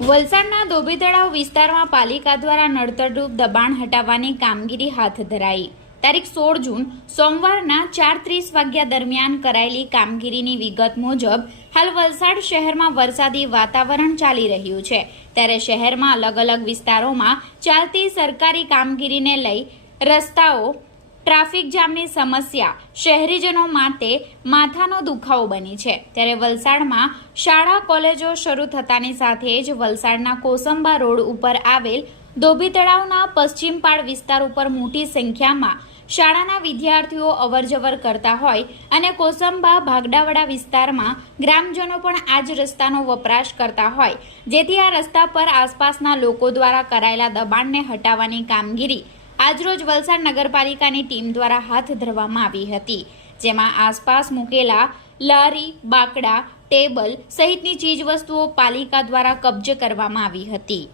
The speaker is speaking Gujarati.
વલસાડના ધોબી તળાવ વિસ્તારમાં પાલિકા દ્વારા નડતરરૂપ દબાણ હટાવવાની કામગીરી હાથ ધરાઈ। તારીખ 16 જૂન સોમવારના 4:30 વાગ્યા દરમિયાન કરાયેલી કામગીરીની વિગત મુજબ હાલ વલસાડ શહેરમાં વરસાદી વાતાવરણ ચાલી રહ્યું છે, ત્યારે શહેરમાં અલગ અલગ વિસ્તારોમાં ચાલતી સરકારી કામગીરીને લઈ રસ્તાઓ ટ્રાફિક જામની સમસ્યા શહેરીજનો માટે માથાનો દુખાવો બની છે। ત્યારે વલસાડમાં શાળા કોલેજો શરૂ થતાની સાથે જ વલસાડના કોસંબા રોડ ઉપર આવેલ ધોબી તળાવના પશ્ચિમ પાડ વિસ્તાર ઉપર મોટી સંખ્યામાં શાળાના વિદ્યાર્થીઓ અવરજવર કરતા હોય અને કોસંબા ભાગડાવાડા વિસ્તારમાં ગ્રામજનો પણ આ જ રસ્તાનો વપરાશ કરતા હોય, જેથી આ રસ્તા પર આસપાસના લોકો દ્વારા કરાયેલા દબાણને હટાવવાની કામગીરી આજરોજ વલસાડ નગરપાલિકાની ટીમ દ્વારા હાથ ધરવામાં આવી હતી, જેમાં આસપાસ મૂકેલા લારી, બાકડા, ટેબલ સહિતની ચીજવસ્તુઓ પાલિકા દ્વારા કબજે કરવામાં આવી હતી।